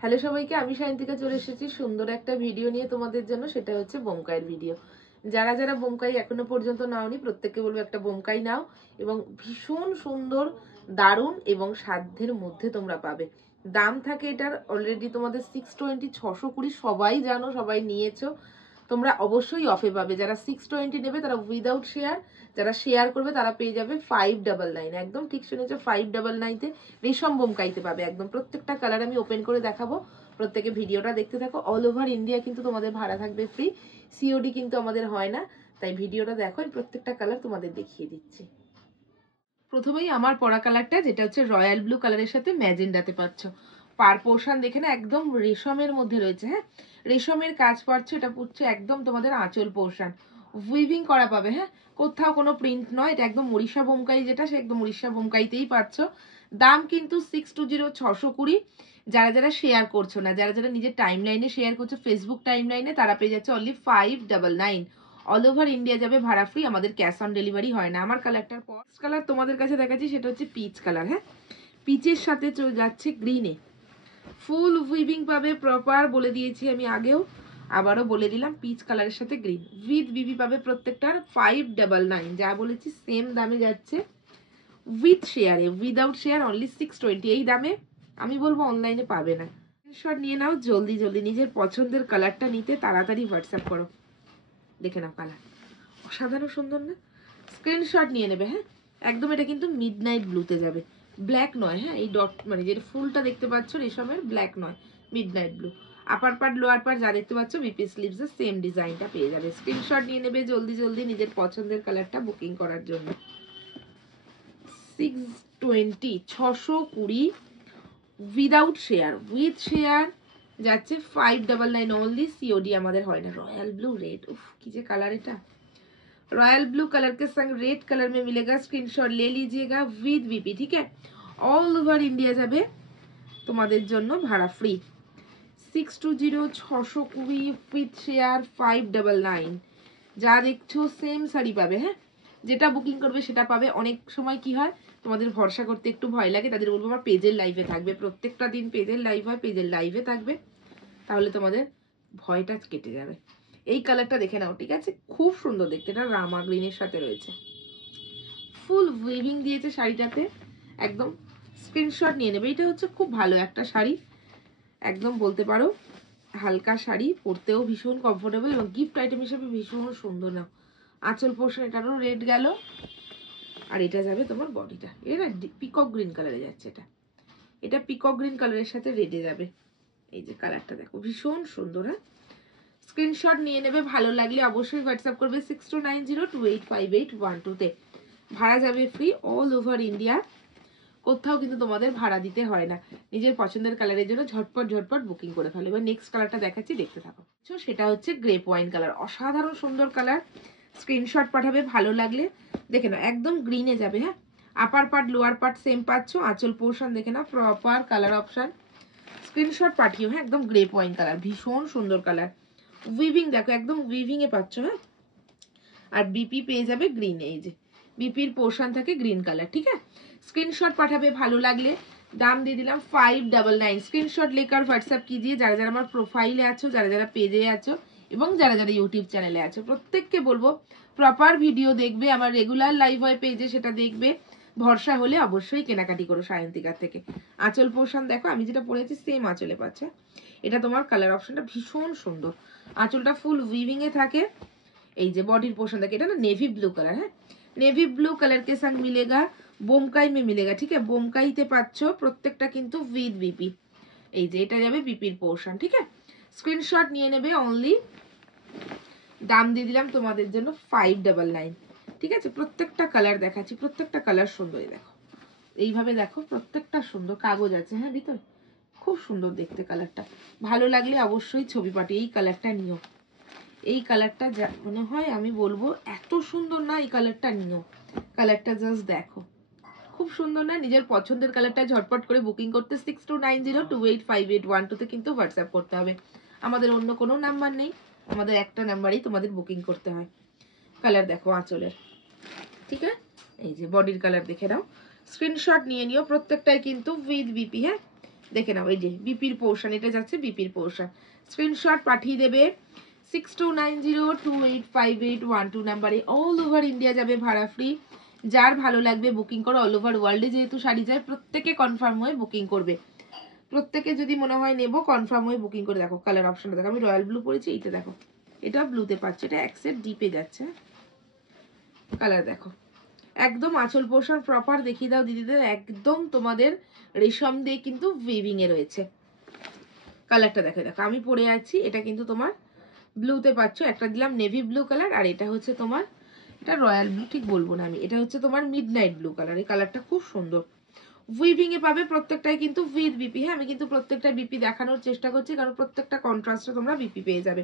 Hello সবাইকে, আমি সায়ন্তিকা চলে এসেছি সুন্দর একটা ভিডিও নিয়ে তোমাদের জন্য। সেটা হচ্ছে বোমকাইয়ের ভিডিও। যারা যারা বোমকাই এখনো পর্যন্ত নাওনি, প্রত্যেককে বলবো একটা বোমকাই নাও, এবং ভীষণ সুন্দর, দারুণ এবং সাধ্যের মধ্যে তোমরা পাবে। দাম থাকে এটার অলরেডি তোমাদের 620, 620 সবাই জানো, সবাই নিয়েছো। তোমরা অবশ্যই অফে পাবে। যারা 620 নেবে তারা উইদাউট শেয়ার, যারা শেয়ার করবে তারা পেয়ে যাবে 599। একদম ঠিক শুনেছো, 599-তে রেশম বোমকাইতে পাবে। একদম প্রত্যেকটা কালার আমি ওপেন করে দেখাবো, প্রত্যেকে ভিডিওটা দেখতে থাকো। অল ওভার ইন্ডিয়া কিন্তু তোমাদের ভাড়া থাকবে ফ্রি, সিওডি কিন্তু আমাদের হয় না, তাই ভিডিওটা দেখো, আমি প্রত্যেকটা কালার তোমাদের দেখিয়ে দিচ্ছি। প্রথমেই আমার পরা কালারটা, যেটা হচ্ছে রয়্যাল ব্লু কালারের সাথে ম্যাজেন্ডাতে পাচ্ছ। পার পোর্শন দেখে না একদম রেশমের মধ্যে রয়েছে। হ্যাঁ, রেশমের কাজ পাচ্ছ, এটা পড়ছে একদম তোমাদের আঁচল পোর্শন, উইভিং করা পাবে। হ্যাঁ, কোথাও কোনো প্রিন্ট নয়, এটা একদম উড়িষ্যা বোমকাই, যেটা সে একদম উড়িষ্যা বোমকাইতেই পাচ্ছ। দাম কিন্তু 620, 620। যারা যারা শেয়ার করছো না, যারা যারা নিজের টাইম লাইনে শেয়ার করছো, ফেসবুক টাইম লাইনে, তারা পেয়ে যাচ্ছে অনলি 599। অল ওভার ইন্ডিয়া যাবে ভাড়া ফ্রি, আমাদের ক্যাশ অন ডেলিভারি হয় না। আমার কালারটার ফার্স্ট কালার তোমাদের কাছে দেখাচ্ছি, সেটা হচ্ছে পিচ কালার। হ্যাঁ, পিচের সাথে চলে যাচ্ছে গ্রিনে, ফুল উইভিং পাবে প্রপার, বলে দিয়েছি আমি আগেও, আবারও বলে দিলাম, পিচ কালারের সাথে গ্রিন উইথ বিবি পাবে প্রত্যেকটার 599। যা বলেছি সেম দামে যাচ্ছে, উইথ শেয়ারে, উইদাউট শেয়ার অনলি 620। এই দামে আমি বলবো অনলাইনে পাবে না। স্ক্রিনশট নিয়ে নাও জলদি জলদি, নিজের পছন্দের কালারটা নিতে তাড়াতাড়ি হোয়াটসঅ্যাপ করো। দেখে নাও কালার, অসাধারণ সুন্দর না? স্ক্রিনশট নিয়ে নেবে। হ্যাঁ, একদম এটা কিন্তু মিডনাইট ব্লুতে যাবে, ব্ল্যাক নয়। হ্যাঁ, এই ডট মানে যে ফুলটা দেখতে পাচ্ছ রেশমের, ব্ল্যাক নয়, মিডনাইট ব্লু। আপার পার্ট লোয়ার পার্ট যা দেখতে পাচ্ছ বিপি স্লিভস এর সেম ডিজাইনটা পেয়ে যাবে। স্ক্রিনশট নিয়ে নেবে জলদি জলদি নিজের পছন্দের কালারটা বুকিং করার জন্য। 620, 620 উইদাউট শেয়ার, উইথ শেয়ার যাচ্ছে 599 অনলি, সিওডি আমাদের হয় না। রয়্যাল ব্লू रेड, उफ की जे कलर এটা। रॉयल ब्लू कलर के संग रेड कलर में मिलेगा, स्क्रीनशॉट ले लीजिएगा विद बीपी। ठीक है, ऑल ओवर इंडिया যাবে তোমাদের জন্য ভাড়া ফ্রি। 620, 620 with share 599। যা দেখছো সেম শাড়ি পাবে। হ্যাঁ, যেটা বুকিং করবে সেটা পাবে। অনেক সময় কি হয়, তোমাদের ভরসা করতে একটু ভয় লাগে, তাদের বলবো আমার পেজের লাইভে থাকবে, প্রত্যেকটা দিন পেজের লাইভ হয়, পেজের লাইভে থাকবে, তাহলে তোমাদের ভয়টা কেটে যাবে। এই কালারটা দেখে নাও, ঠিক আছে, খুব সুন্দর দেখতে, এটা রামা গ্রিনের সাথে রয়েছে, ফুল উইভিং দিয়েছে শাড়িটাতে একদম। স্ক্রিনশট নিয়ে নেবে। এটা হচ্ছে খুব ভালো একটা শাড়ি, একদম বলতে পারো হালকা শাড়ি, পরতেও ভীষণ কমফোর্টেবল এবং গিফট আইটেম হিসেবে ভীষণ সুন্দর। না আঁচল পোর্শন এটারও রেড গেল, আর এটা যাবে তোমার বডিটা, এটা পিকক গ্রিন কালারে যাচ্ছে, এটা এটা পিকক গ্রিন কালারের সাথে রেডে যাবে। এই যে কালারটা দেখো, ভীষণ সুন্দর। হ্যাঁ, স্ক্রিনশট নিয়ে নেবে, ভালো লাগলে অবশ্যই হোয়াটসঅ্যাপ করবে 6290285812-তে। ভাড়া যাবে ফ্রি, অল ওভার ইন্ডিয়া, কোথাও কিন্তু তোমাদের ভাড়া দিতে হয় না। নিজের পছন্দের কালারের জন্য ঝটপট ঝটপট বুকিং করে ফেলো। এবার নেক্সট কালারটা দেখাচ্ছি, দেখতে থাকো। সেটা হচ্ছে গ্রেপ ওয়াইন কালার, অসাধারণ সুন্দর কালার। স্ক্রিনশট পাঠাবে ভালো লাগলে। দেখে নাও একদম গ্রিনে যাবে। হ্যাঁ, আপার পার্ট লোয়ার পার্ট সেম পাচ্ছ, আঁচল পোর্শন দেখে নাও, প্রপার কালার অপশন। স্ক্রিনশট পাঠিও। হ্যাঁ, একদম গ্রেপ ওয়াইন কালার, ভীষণ সুন্দর কালার। উইভিং দেখো, একদম উইভিং এ পাচ্ছ। হ্যাঁ, আর বিপি পেয়ে যাবে গ্রিন, এই যে বিপির পোর্শন থাকে গ্রিন কালার। ঠিক আছে, স্ক্রিনশট পাঠাবে ভালো লাগলে। দাম দিয়ে দিলাম 599। স্ক্রিনশট লেকার হোয়াটসঅ্যাপ कीजिए। যারা যারা আমার প্রোফাইলে আছো, যারা যারা পেজে আছো এবং যারা যারা ইউটিউব চ্যানেলে আছো, প্রত্যেককে বলবো প্রপার ভিডিও দেখবে, আমার রেগুলার লাইভ হয় পেজে, সেটা দেখবে। ভরসা হলে অবশ্যই কেনাকাটি করো সায়ন্তিকার থেকে। আঁচল পোর্শন দেখো, আমি যেটা পরেছি সেম আঁচলে পাচ্ছে। এটা তোমার কালার অপশনটা ভীষণ সুন্দর, আঁচলটা ফুল উইভিং এ থাকে। এই যে বডির পোর্শন দেখে, এটা না নেভি ব্লু কালার। হ্যাঁ, নেভি ব্লু কালার কে संग मिलेगा, বোমকাই মে মিলেগা। ঠিক আছে, বোমকাইতে পাচ্ছ প্রত্যেকটা কিন্তু উইথ বিপি। এই যে এটা যাবে বিপির পোর্শন। ঠিক আছে, স্ক্রিনশট নিয়ে নেবে অনলি। দাম দিয়ে দিলাম তোমাদের জন্য 599। ঠিক আছে, প্রত্যেকটা কালার দেখাচ্ছি, প্রত্যেকটা কালার সুন্দর। দেখো এইভাবে দেখো, প্রত্যেকটা সুন্দর, কাগজ আছে হ্যাঁ ভিতরে, খুব সুন্দর দেখতে কালারটা। ভালো লাগলে অবশ্যই ছবি পাঠিয়ে এই কালারটা নিও। এই কালারটা মনে হয় আমি বলবো এত সুন্দর না, এই কালারটা নিও। কালারটা জাস্ট দেখো, খুব সুন্দর না? নিজের পছন্দের কালারটা ঝটপট করে বুকিং করতে 6290285812-তে কিন্তু হোয়াটসঅ্যাপ করতে হবে। আমাদের অন্য কোনো নাম্বার নেই, আমাদের একটা নাম্বারেই তোমাদের বুকিং করতে হয়। কালার দেখো আঁচলের। ঠিক আছে, এই যে বডির কালার দেখে নাও, স্ক্রিনশট নিয়ে নিও। প্রত্যেকটাই কিন্তু উইথ বিপি। হ্যাঁ, দেখে নাও এই যে বিপির পোর্শন, এটা যাচ্ছে বিপির পোর্শন। স্ক্রিনশট পাঠিয়ে দেবে 6290285812 নাম্বারে। অল ওভার ইন্ডিয়া যাবে ভাড়া ফ্রি। যার ভালো লাগবে বুকিং করো। অল ওভার ওয়ার্ল্ডে যেহেতু শাড়ি যায়, প্রত্যেকে কনফার্ম হয়ে বুকিং করবে। প্রত্যেকে যদি মনে হয় নেবো কনফার্ম হয়ে বুকিং করে। দেখো কালার অপশনটা দেখো, আমি রয়্যাল ব্লু পরেছি, এইটা দেখো, এটা ব্লুতে পাচ্ছে, এটা অ্যাকসেপ্ট ডিপে যাচ্ছে। কালার দেখো একদম আঁচল পোর্শন প্রপার দেখিয়ে দাও দিদিদের, একদম তোমাদের রেশম দিয়ে কিন্তু উইভিং এ রয়েছে। কালারটা দেখো, দেখো আমি পরে আছি, এটা কিন্তু তোমার ব্লুতে পাচ্ছ। একটা দিলাম নেভি ব্লু কালার, আর এটা হচ্ছে তোমার, এটা রয়্যাল ব্লু ঠিক বলবো না আমি, এটা হচ্ছে তোমার মিডনাইট ব্লু কালার। এই কালারটা খুব সুন্দর, উইভিং এ পাবে প্রত্যেকটাই কিন্তু উইথ বিপি। হ্যাঁ আমি কিন্তু প্রত্যেকটা বিপি দেখানোর চেষ্টা করছি, কারণ প্রত্যেকটা কন্ট্রাস্টে তোমরা বিপি পেয়ে যাবে।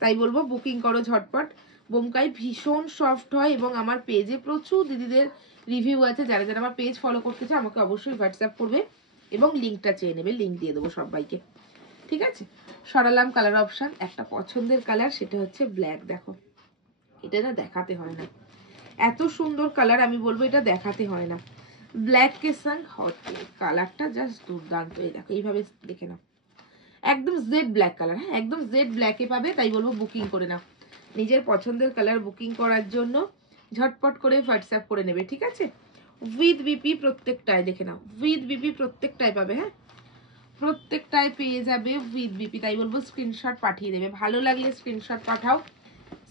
তাই বলবো বুকিং করো ঝটপট। বোমকাই ভীষণ সফট হয়, এবং আমার পেজে প্রচুর দিদিদের রিভিউ আছে। যারা যারা আমার পেজ ফলো করতে চায় আমাকে অবশ্যই হোয়াটসঅ্যাপ করবে এবং লিঙ্কটা চেয়ে নেবে, লিঙ্ক দিয়ে দেবো সবাইকে, ঠিক আছে। সরালাম কালার অপশন। একটা পছন্দের কালার, সেটা হচ্ছে ব্ল্যাক। দেখো এটা না দেখাতে হয় না, এত সুন্দর কালার, আমি বলবো এটা দেখাতে হয় না। ব্ল্যাক কে সঙ্গ হট কালারটা জাস্ট দুর্দান্ত। এই দেখো এইভাবে দেখে নাও, একদম জেড ব্ল্যাক কালার। হ্যাঁ একদম জেড ব্ল্যাকে পাবে, তাই বলবো বুকিং করে নাও। নিজের পছন্দের কালার বুকিং করার জন্য ঝটপট করে হোয়াটসঅ্যাপ করে নেবে, ঠিক আছে। উইথ বিপি প্রত্যেকটায় দেখে নাও, উইথ বিপি প্রত্যেকটায় পাবে। হ্যাঁ প্রত্যেকটায় পেয়ে যাবে উইথ বিপি, তাই বলবো স্ক্রিনশট পাঠিয়ে দেবে। ভালো লাগলে স্ক্রিনশট পাঠাও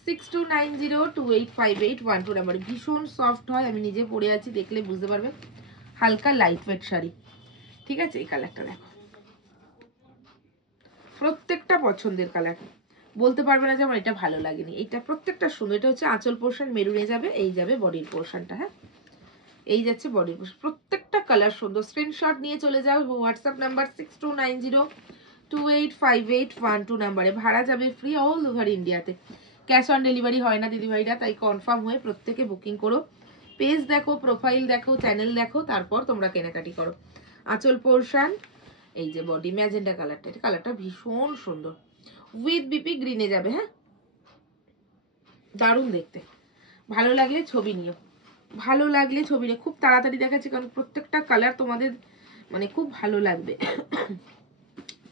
6290285812 নাম্বারে। ভীষণ সফট হয়, আমি নিজে পরে আছি, দেখলে বুঝতে পারবে। হালকা লাইট ওয়েট শাড়ি, ঠিক আছে। এই কালারটা দেখো, প্রত্যেকটা পছন্দের কালার, বলতে পারবে না যে আমার এটা ভালো লাগেনি। এটা প্রত্যেকটা সুন্দর। এটা হচ্ছে আঁচল পোর্শন মেরুনে যাবে, এই যাবে বডির পোর্শনটা। হ্যাঁ এই যাচ্ছে বডির পোর্শন, প্রত্যেকটা কালার সুন্দর। স্ক্রিনশট নিয়ে চলে যাও হোয়াটসঅ্যাপ নাম্বার 6290285812 নাম্বারে। ভাড়া যাবে ফ্রি অল ওভার ইন্ডিয়াতে, ক্যাশ অন ডেলিভারি হয় না দিদিভাইরা, তাই কনফার্ম হয়ে প্রত্যেকে বুকিং করো। পেজ দেখো, প্রোফাইল দেখো, চ্যানেল দেখো, তারপর তোমরা কেনাকাটি করো। আঁচল পোর্শন, এই যে বডি ম্যাজেন্টা কালারটা, এটা কালারটা ভীষণ সুন্দর, উইথ বিপি গ্রিনে যাবে। হ্যাঁ দারুণ দেখতে, ভালো লাগলে ছবি নিও, ভালো লাগলে ছবি নিও। খুব তাড়াতাড়ি দেখাচ্ছি কারণ প্রত্যেকটা কালার তোমাদের মানে খুব ভালো লাগবে।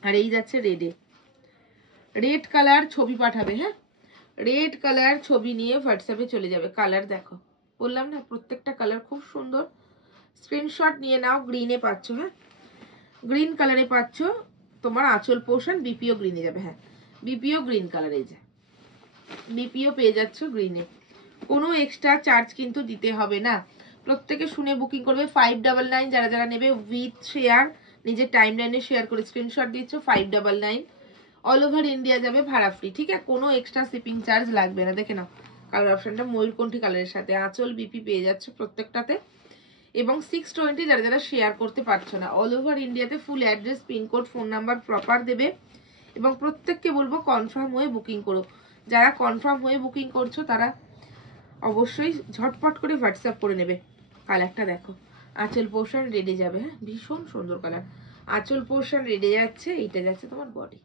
আর এই যাচ্ছে রেডে, রেড কালার ছবি পাঠাবে। হ্যাঁ রেড কালার ছবি নিয়ে হোয়াটসঅ্যাপে চলে যাবে। কালার দেখো, বললাম না প্রত্যেকটা কালার খুব সুন্দর। স্ক্রিনশট নিয়ে নাও। গ্রিনে পাচ্ছ, হ্যাঁ গ্রিন কালারে পাচ্ছ তোমার আঁচল পোর্শন, বিপিও গ্রিনে যাবে। হ্যাঁ বিপিও গ্রিন কালার, এই যে বিপিও পেয়ে যাচ্ছ গ্রিনে। কোনো এক্সট্রা চার্জ কিন্তু দিতে হবে না, প্রত্যেকে শুনে বুকিং করবে। 599 যারা যারা নেবে উইথ শেয়ার, নিজের টাইম লাইনে শেয়ার করে স্ক্রিনশট দিচ্ছ 599। অল ওভার ইন্ডিয়া যাবে ভাড়া ফ্রি, ঠিক আছে। কোনো এক্সট্রা শিপিং চার্জ লাগবে না। দেখে নাও কালার অপশনটা ময়ূরকণ্ঠী কালারের সাথে আঁচল বিপি পেয়ে যাচ্ছ প্রত্যেকটাতে। এবং 620 যারা যারা শেয়ার করতে পারছো না, অল ওভার ইন্ডিয়াতে full address, pincode, phone number proper দেবে। এবং প্রত্যেককে বলবো কনফার্ম হয়ে বুকিং করো। যারা কনফার্ম হয়ে বুকিং করছো তারা অবশ্যই ঝটপট করে হোয়াটসঅ্যাপ করে নেবে। কালারটা দেখো, আঁচল পোর্শন রেডে যাবে। হ্যাঁ ভীষণ সুন্দর কালার, আঁচল পোর্শন রেডে যাচ্ছে, এইটা যাচ্ছে তোমার বডি।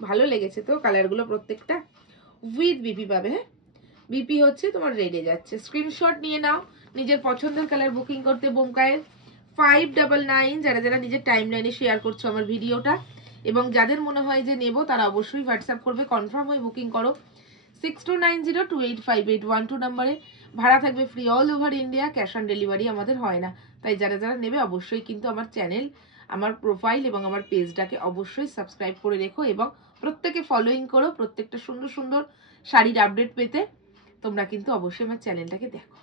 ভালো লেগেছে তো কালারগুলো প্রত্যেকটা, উইথ বিপি পাবে। হ্যাঁ বিপি হচ্ছে তোমার রেডে যাচ্ছে। স্ক্রিনশট নিয়ে নাও নিজের পছন্দের কালার বুকিং করতে। বোমকায়ের 599 যারা যারা নিজের টাইম লাইনে শেয়ার করছো আমার ভিডিওটা, এবং যাদের মনে হয় যে নেবো তারা অবশ্যই হোয়াটসঅ্যাপ করবে, কনফার্ম হয়ে বুকিং করো 6290285812 নাম্বারে। ভাড়া থাকবে free all over India, cash on delivery আমাদের হয় না। তাই যারা যারা নেবে অবশ্যই কিন্তু আমার চ্যানেল, আমার প্রোফাইল এবং আমার পেজটাকে অবশ্যই সাবস্ক্রাইব করে রেখো, এবং প্রত্যেকে ফলোইং করো। প্রত্যেকটা সুন্দর সুন্দর শাড়ির আপডেট পেতে তোমরা কিন্তু অবশ্যই আমার চ্যানেলটাকে দেখো।